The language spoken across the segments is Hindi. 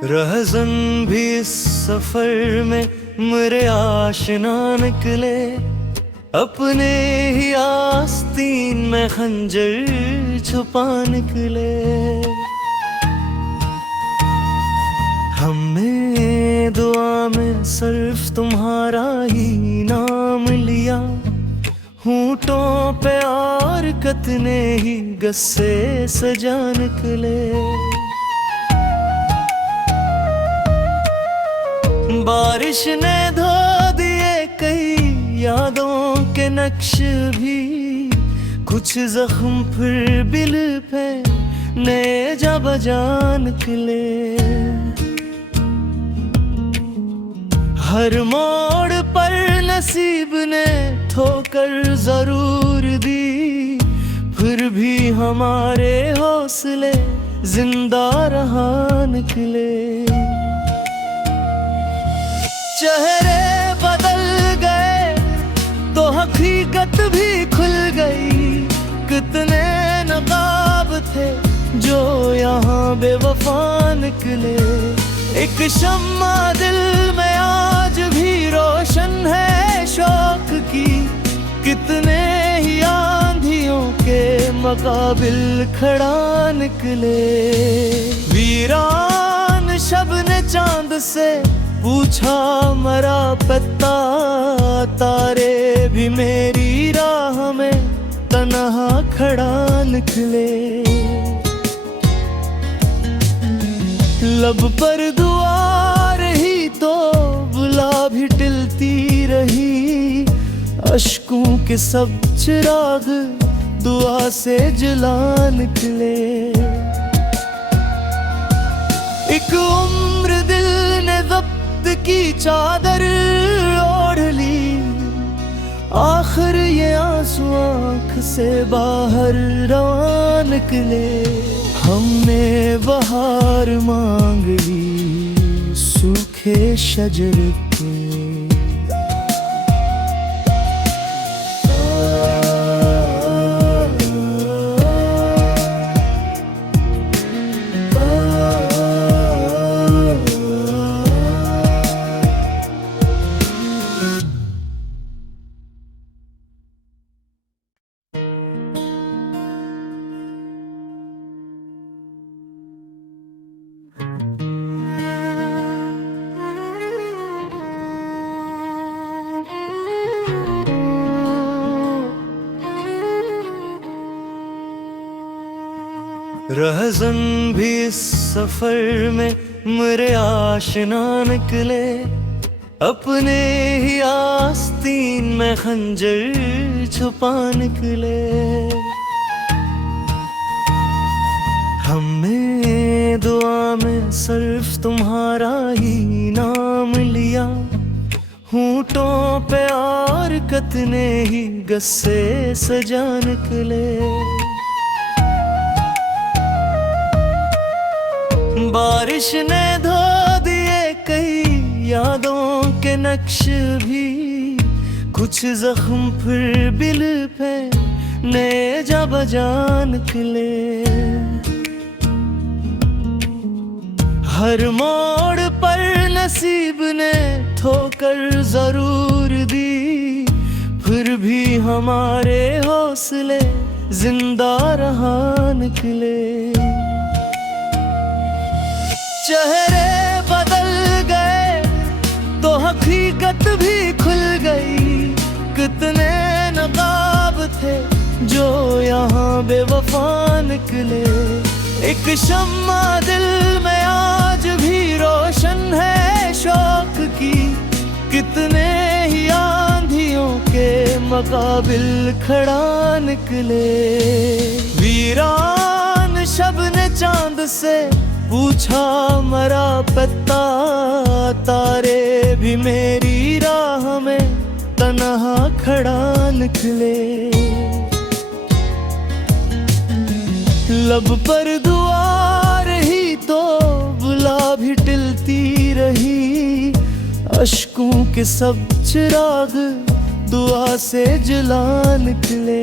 रहज़न भी इस सफर में मेरे आशना निकले, अपने ही आस्तीन में खंजर छुपा निकले। हमने दुआ में सिर्फ तुम्हारा ही नाम लिया, होंठों पे और कितने ही गस्से सजा निकले। बारिश ने धो दिए कई यादों के नक्श भी, कुछ जख्म फिर दिल पे नए जा बजा निकले। हर मोड़ पर नसीब ने ठोकर जरूर दी, फिर भी हमारे हौसले जिंदा रहा निकले। चेहरे बदल गए तो हकीकत भी खुल गई, कितने नकाब थे जो यहाँ बेवफा निकले। एक शम्मा दिल में आज भी रोशन है शौक की, कितने ही आंधियों के मुकाबिल खड़ा निकले। वीरान शब ने चांद से पूछा मरा पत्ता, तारे भी मेरी राह में तन्हा खड़ा निकले। लब पर दुआ रही तो बुला भी टिलती रही, अश्कों के सब चिराग दुआ से जला निकले। एक उम्र दिल ने जब्त की चादर ओढ़ ली, आखिर ये आंसू आँख से बाहर रवा निकले। हमने बहार मांग ली सूखे शजर के, रहज़न भी इस सफर में मेरे आशना निकले, अपने ही आस्तीन में खंजर छुपा निकले। हमने दुआ में सिर्फ तुम्हारा ही नाम लिया, होंठों पे और कितने ही गस्से सजा निकले। बारिश ने धो दिए कई यादों के नक्श भी, कुछ जख्म फिर दिल पे नए जा बजा निकले। हर मोड़ पर नसीब ने ठोकर जरूर दी, फिर भी हमारे हौसले जिंदा रहा निकले। चेहरे बदल गए तो हकीकत भी खुल गई, कितने नकाब थे जो यहाँ बेवफा निकले। एक शम्मा दिल में आज भी रोशन है शौक की, कितने ही आंधियों के मुकाबिल खड़ा निकले। वीरान शब ने चांद से पूछा मरा पत्ता, तारे भी मेरी राह में तन्हा खड़ा निकले। लब पर दुआ रही तो बुला भी टिलती रही, अश्कों के सब चिराग दुआ से जला निकले।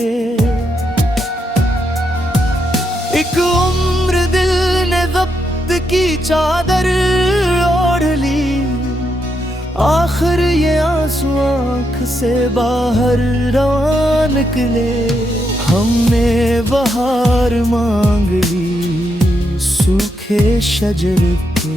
एक उम्र दिल ने जब्त की चादर आखिर ये आंसू आँख से बाहर रवा निकले। हमने बहार मांग ली सूखे शजर के।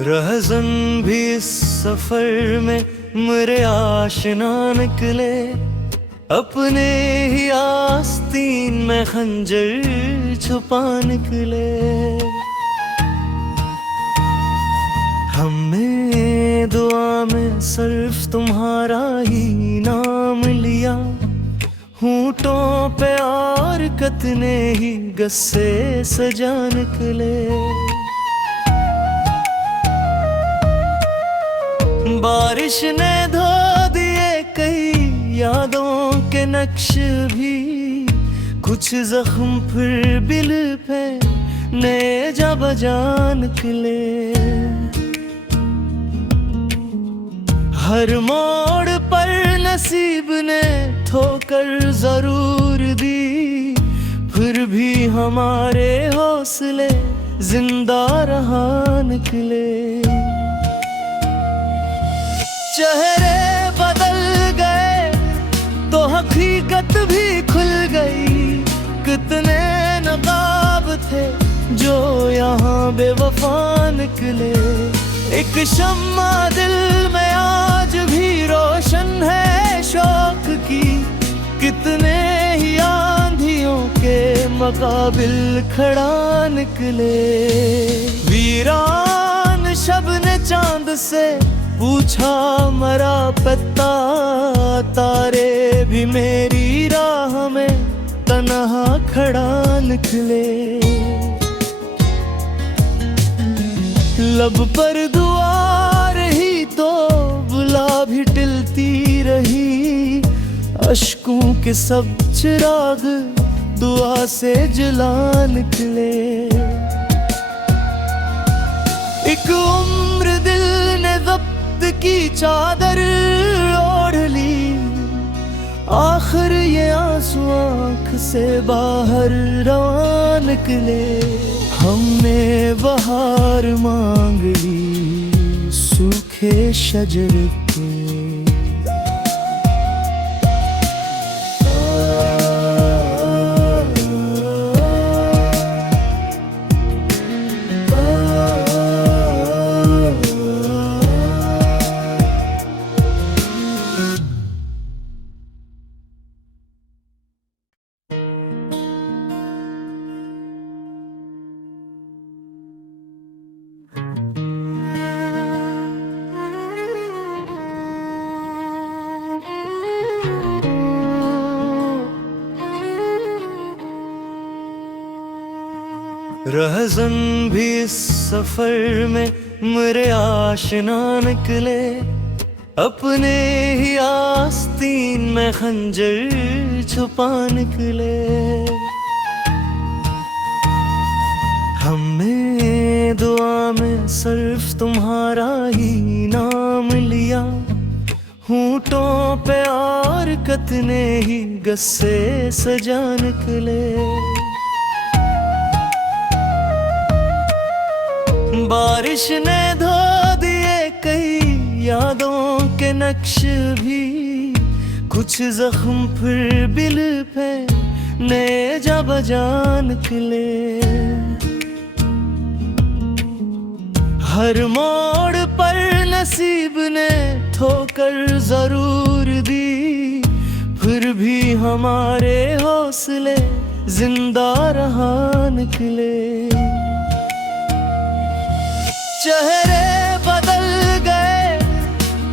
रहज़न भी इस सफर में मेरे आशना निकले। अपने ही आस्तीन में खंजर छुपा निकले। हमने दुआ में सिर्फ तुम्हारा ही नाम लिया। होंठों पे और कितने ही गस्से सजा निकले। बारिश ने धो दिए कई यादों के नक्श भी। कुछ जख्म फिर दिल पे नए जा बजा निकले। हर मोड़ पर नसीब ने ठोकर जरूर दी। फिर भी हमारे हौसले जिंदा रहा निकले। चेहरे बदल गए तो हकीकत भी खुल गई। कितने नकाब थे जो यहाँ बेवफा निकले। एक शम्मा दिल में आज भी रोशन है शौक की। कितने ही आंधियों के मुकाबिल खड़ा निकले। वीरान शब ने चांद से पूछा मरा पत्ता। तारे भी मेरी राह में तन्हा खड़ा निकले। लब पर दुआ रही तो बुला भी टिलती रही। अश्कों के सब चिराग दुआ से जला निकले। एक उम्र दिल ने की चादर ओढ़ ली। आखिर ये आंसू आँख से बाहर रवा निकले। हमने बहार मांग ली सूखे शजर के। रहज़न भी इस सफर में मेरे आशना निकले। अपने ही आस्तीन में खंजर छुपा निकले। हमने दुआ में सिर्फ तुम्हारा ही नाम लिया। होंठों पे और कितने ही गस्से सजा निकले। बारिश ने धो दिए कई यादों के नक्श भी। कुछ जख्म फिर दिल पे नए जा बजा निकले। हर मोड़ पर नसीब ने ठोकर जरूर दी। फिर भी हमारे हौसले जिंदा रहा निकले। चेहरे बदल गए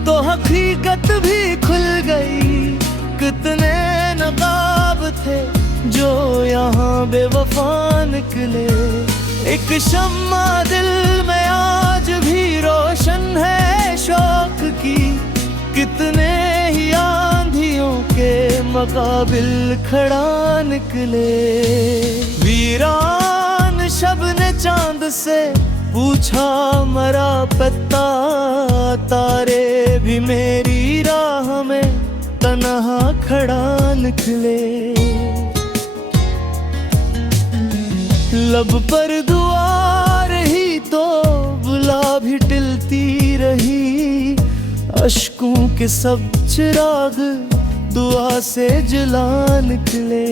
तो हकीकत भी खुल गई। कितने नकाब थे जो यहाँ बेवफा निकले। एक शम्मा दिल में आज भी रोशन है शौक की, कितने ही आंधियों के मुकाबिल खड़ा निकले। वीरान शब ने चांद से पूछा मरा पत्ता, तारे भी मेरी राह में तन्हा खड़ा निकले। लब पर दुआ रही तो बुला भी टिलती रही, अश्कों के सब चिराग दुआ से जला निकले।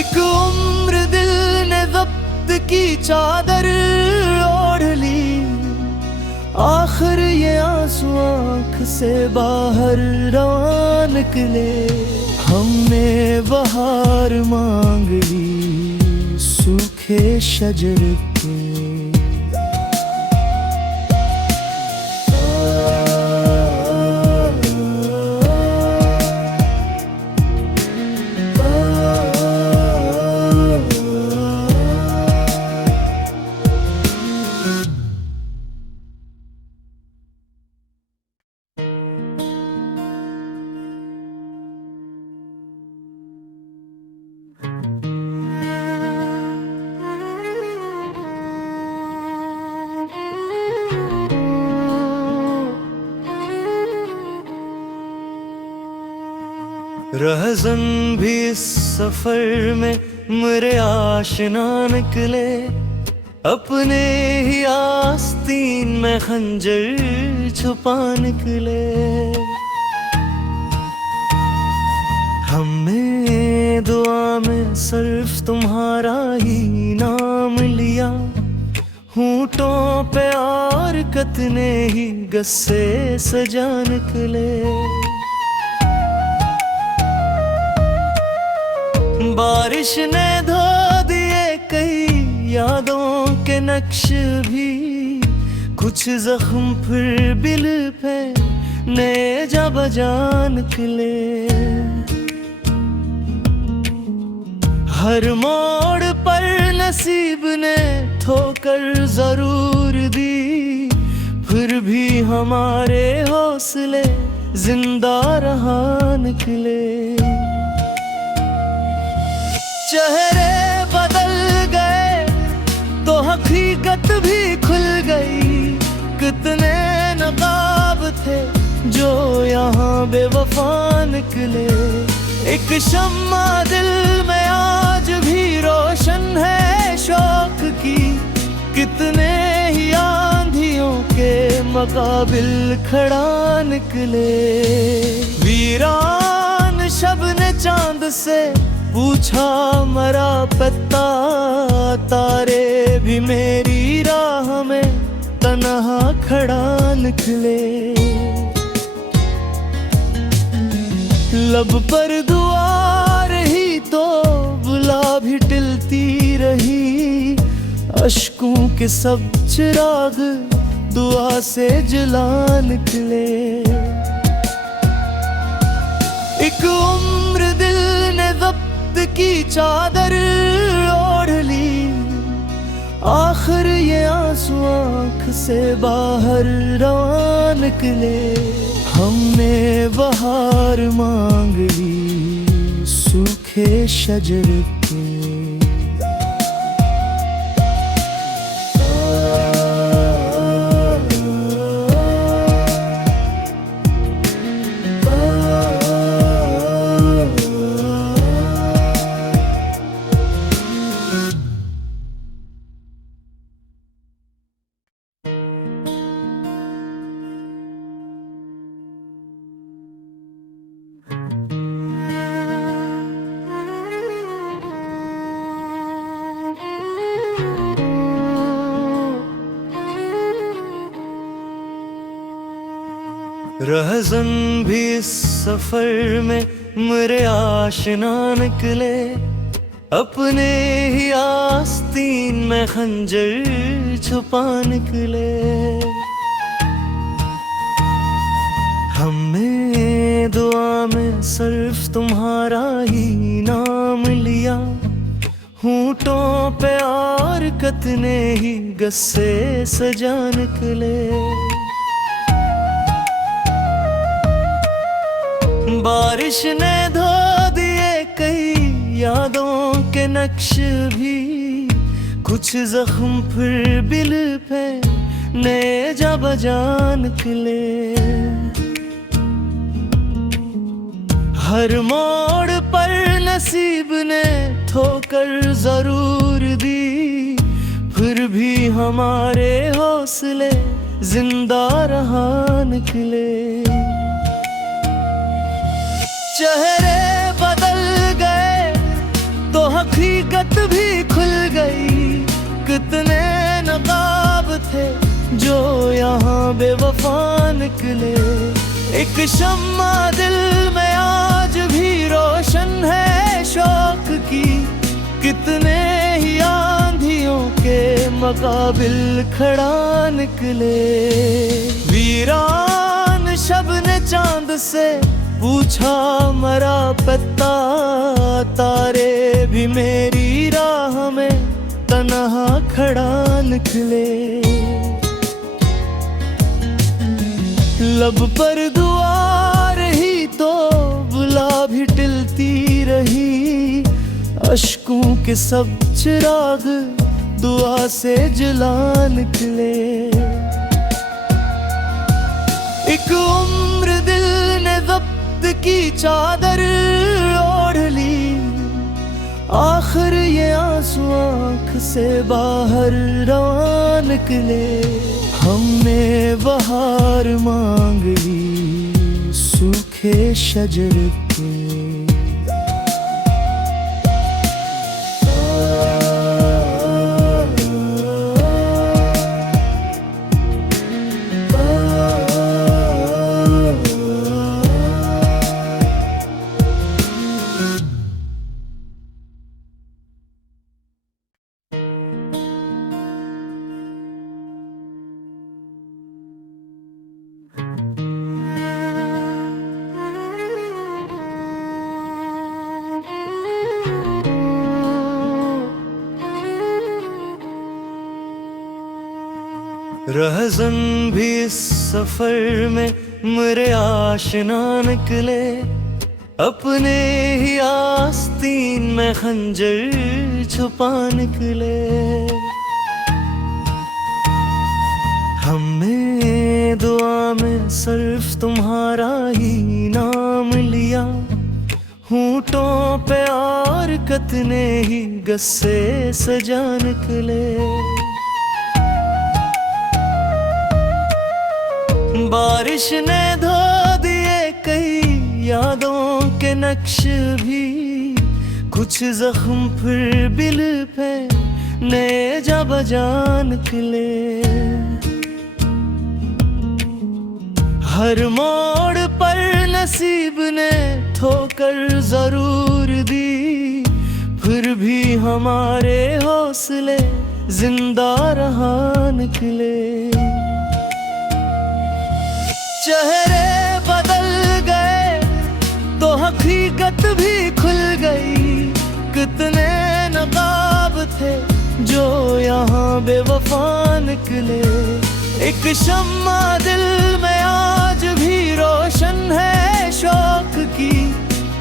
एक उम्र दिल ने वक्त की चादर ओढ़ ली, आखिर ये आंसू आँख से बाहर रवा निकले। हमने बहार मांग ली सूखे शजर के, रहज़न भी इस सफर में मेरे आशना निकले, अपने ही आस्तीन में खंजर छुपा निकले। हमने दुआ में सिर्फ तुम्हारा ही नाम लिया, होंठों पे और कितने ही गस्से सजा निकले। बारिश ने धो दिए कई यादों के नक्श भी, कुछ जख्म फिर दिल पे नए जा बजा निकले। हर मोड़ पर नसीब ने ठोकर जरूर दी, फिर भी हमारे हौसले जिंदा रहा निकले। चेहरे बदल गए तो हकीकत भी खुल गई, कितने नकाब थे जो यहाँ बेवफा निकले। एक शम्मा दिल में आज भी रोशन है शौक की, कितने ही आंधियों के मुकाबिल खड़ा निकले। वीरान शब ने चांद से पूछा मरा पत्ता, तारे भी मेरी राह में तन्हा खड़ा निकले। लब पर दुआ रही तो बुला भी टिलती रही, अश्कों के सब चिराग दुआ से जला निकले। एक उम्र दिल ने वक्त की चादर ओढ़ ली, आखिर ये आंसू आँख से बाहर रवा निकले। हमने बहार मांग ली सूखे शजर के, रहज़न भी इस सफर में मेरे आशना निकले, अपने ही आस्तीन में खंजर छुपा निकले। हमने दुआ में सिर्फ तुम्हारा ही नाम लिया। होंठों पे और कितने ही गस्से सजा निकले। बारिश ने धो दिए कई यादों के नक्श भी। कुछ जख्म फिर दिल पे नए जा बजा निकले। हर मोड़ पर नसीब ने ठोकर जरूर दी, फिर भी हमारे हौसले जिंदा रहा निकले। चेहरे बदल गए तो हकीकत भी खुल गई। कितने नकाब थे जो यहाँ बेवफा निकले। एक शम्मा दिल में आज भी रोशन है शौक की। कितने ही आंधियों के मुकाबिल खड़ा निकले। वीरान शब ने चांद से पूछा मरा पत्ता। तारे भी मेरी राह में तन्हा खड़ा निकले। लब पर दुआ रही तो बुला भी टिलती रही। अश्कों के सब चिराग दुआ से जला निकले। एक उम्र दिल ने वक्त की चादर ओढ़ ली। आखिर ये आंसू आँख से बाहर रवा निकले। हमने बहार मांग ली सूखे शजर के। रहज़न भी इस सफर में मेरे आशना निकले। अपने ही आस्तीन में खंजर छुपा निकले। हमने दुआ में सिर्फ तुम्हारा ही नाम लिया। होंठों पे और कितने ही गस्से सजा निकले। बारिश ने धो दिए कई यादों के नक्श भी। कुछ जख्म फिर दिल पे नए जा बजा निकले। हर मोड़ पर नसीब ने ठोकर जरूर दी, फिर भी हमारे हौसले जिंदा रहा निकले। चेहरे बदल गए तो हकीकत भी खुल गई। कितने नकाब थे जो यहाँ बेवफा निकले। एक शम्मा दिल में आज भी रोशन है शौक की।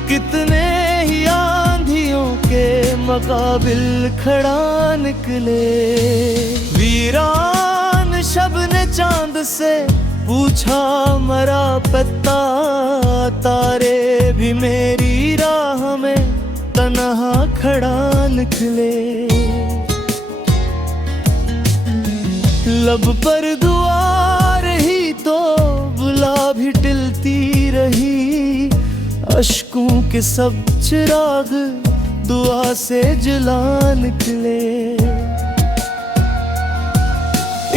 कितने ही आंधियों के मुकाबिल खड़ा निकले। वीरान शब ने चांद से पूछा मरा पत्ता। तारे भी मेरी राह में तन्हा खड़ा निकले। लब पर दुआ रही तो बुला भी टिलती रही। अश्कों के सब चिराग दुआ से जला निकले।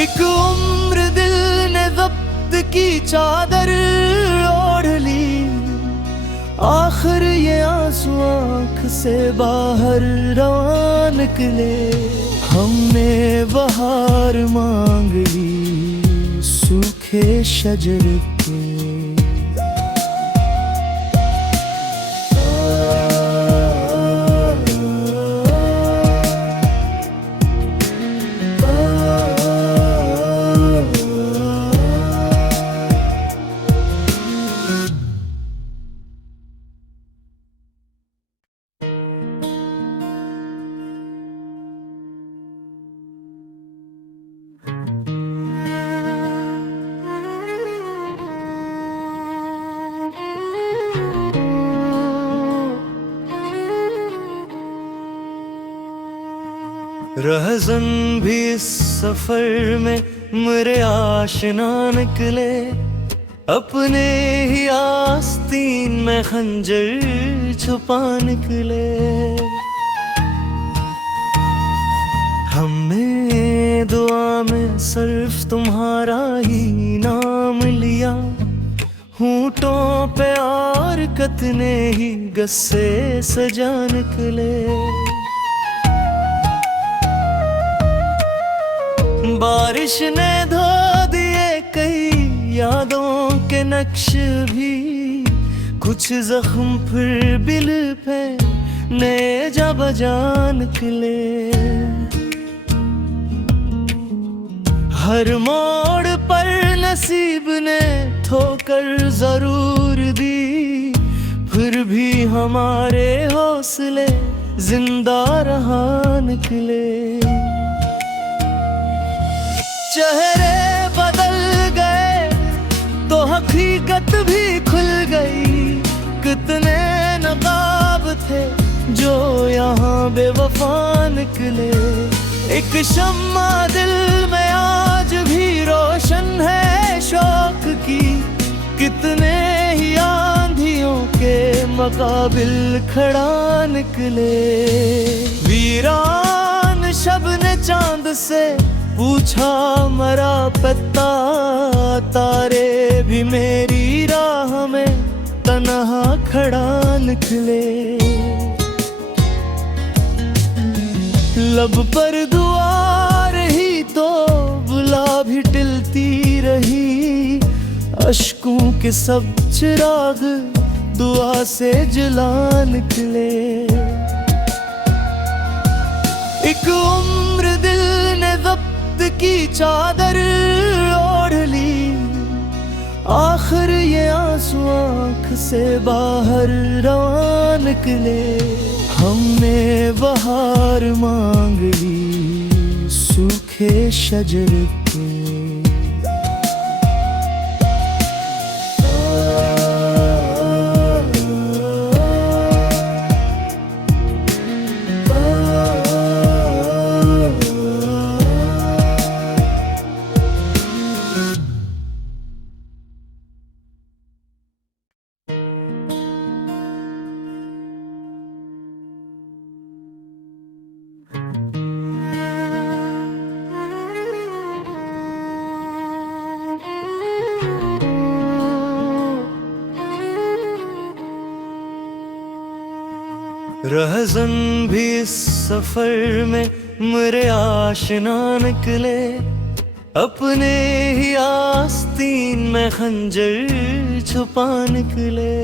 एक उम्र दिल ने वक्त की चादर ओढ़ ली। आखिर ये आंसू आँख से बाहर रवा निकले। हमने बहार मांग ली सूखे शजर के। रहज़न भी इस सफर में मेरे आशना निकले, अपने ही आस्तीन में खंजर छुपा निकले। हमने दुआ में सिर्फ तुम्हारा ही नाम लिया, होंठों पे और कितने ही गस्से सजा निकले। बारिश ने धो दिए कई यादों के नक्श भी, कुछ जख्म फिर दिल पे नए जा बजा निकले। हर मोड़ पर नसीब ने ठोकर जरूर दी, फिर भी हमारे हौसले जिंदा रहा निकले। चेहरे बदल गए तो हकीकत भी खुल गई, कितने नकाब थे जो यहाँ बेवफा निकले। एक शम्मा दिल में आज भी रोशन है शौक की, कितने ही आंधियों के मुकाबिल खड़ा निकले। वीरान शब ने चांद से पूछा मरा पत्ता, तारे भी मेरी राह में तन्हा खड़ा निकले। लब पर दुआ रही तो बुला भी टिलती रही, अश्कों के सब चिराग दुआ से जला निकले। एक उम्र दिल ने वक्त की चादर ओढ़ ली, आखिर ये आंसू आँख से बाहर रवा निकले। हमने बहार मांग ली सूखे शजर के, रहज़न भी इस सफर में मेरे आशना निकले, अपने ही आस्तीन में खंजर छुपा निकले।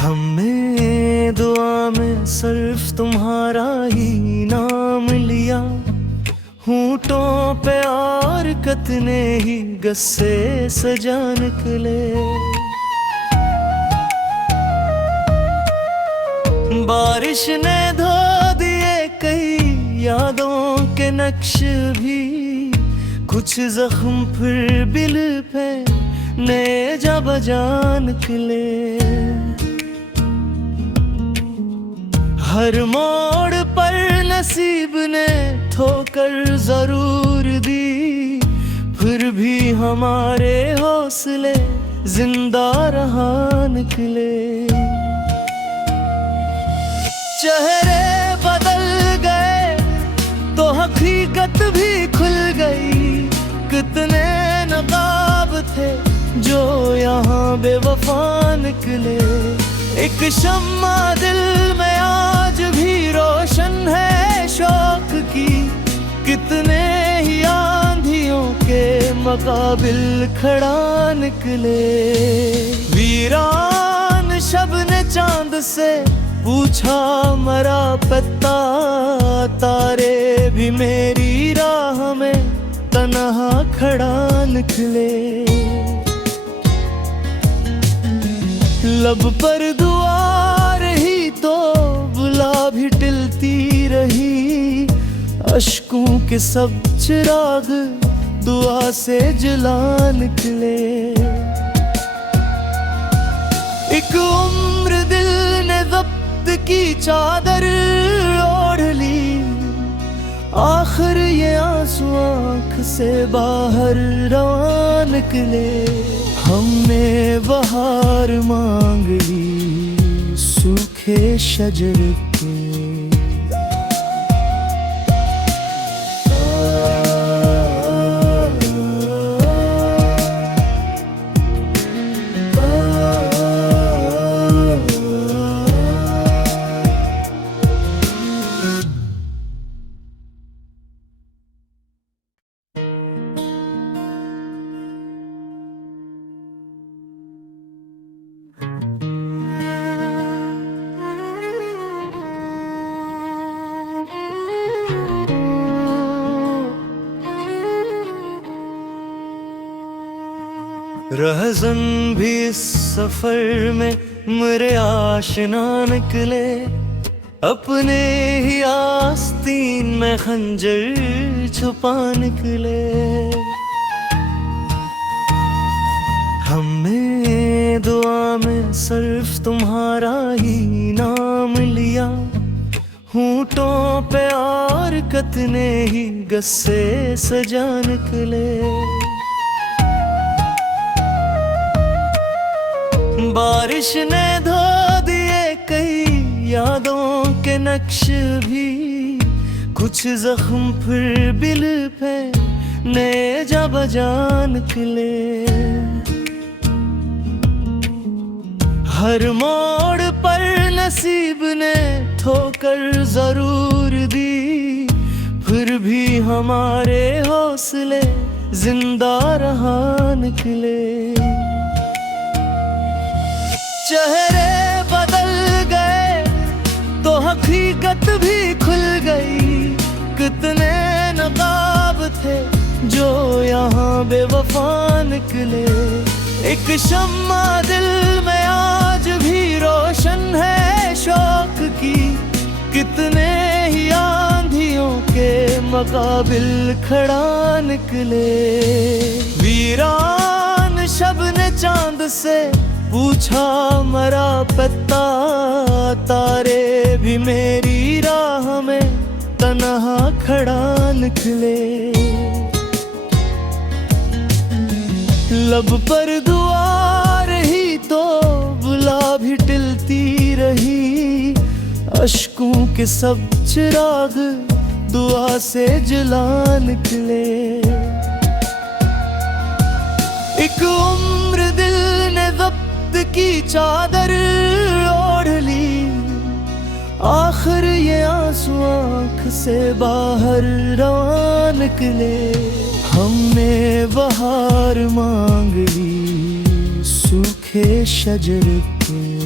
हमने दुआ में सिर्फ तुम्हारा ही नाम लिया, होंठों पे और कितने ही गस्से सजा निकले। बारिश ने धो दिए कई यादों के नक्श भी, कुछ जख्म फिर दिल पे नए जा बजा निकले। हर मोड़ पर नसीब ने ठोकर जरूर दी, फिर भी हमारे हौसले जिंदा रहा निकले। चेहरे बदल गए तो हकीकत भी खुल गई, कितने नकाब थे जो यहाँ बेवफा निकले। एक शम्मा दिल में आज भी रोशन है शौक की, कितने ही आंधियों के मुकाबिल खड़ा निकले। वीरान शब ने चांद से पूछा मरा पत्ता, तारे भी मेरी राह में तन्हा खड़ा निकले। लब पर दुआ रही तो बुला भी टिलती रही, अश्कों के सब चिराग दुआ से जला निकले। एक उम्र दिल ने वक्त की चादर चादर ओढ़ ली, आखिर ये आंसू आँख से बाहर रवा निकले। हमने बहार मांग ली सूखे शजर के। रहज़न भी इस सफर में मेरे आशना निकले, अपने ही आस्तीन में खंजर छुपा निकले। हमने दुआ में सिर्फ तुम्हारा ही नाम लिया, होंठों पे और कतने ही गस्से सजा निकले। बारिश ने धो दिए कई यादों के नक्श भी, कुछ जख्म फिर दिल पे नए जा बजा निकले। हर मोड़ पर नसीब ने ठोकर जरूर दी, फिर भी हमारे हौसले जिंदा रहा निकले। चेहरे बदल गए तो हकीकत भी खुल गई, कितने नकाब थे जो यहाँ बेवफा निकले। एक शम्मा दिल में आज भी रोशन है शौक की, कितने ही आंधियों के मुकाबिल खड़ा निकले। वीरान शब ने चांद से पूछा मरा पत्ता, तारे भी मेरी राह में तन्हा खड़ा निकले। लब पर दुआ रही तो बुला भी टिलती रही, अश्कों के सब चिराग दुआ से जला निकले। एक उम्र दिल ने की चादर ओढ़ ली, आखिर ये आंसू आँख से बाहर रवा निकले। हमने बहार मांग ली सूखे शजर के।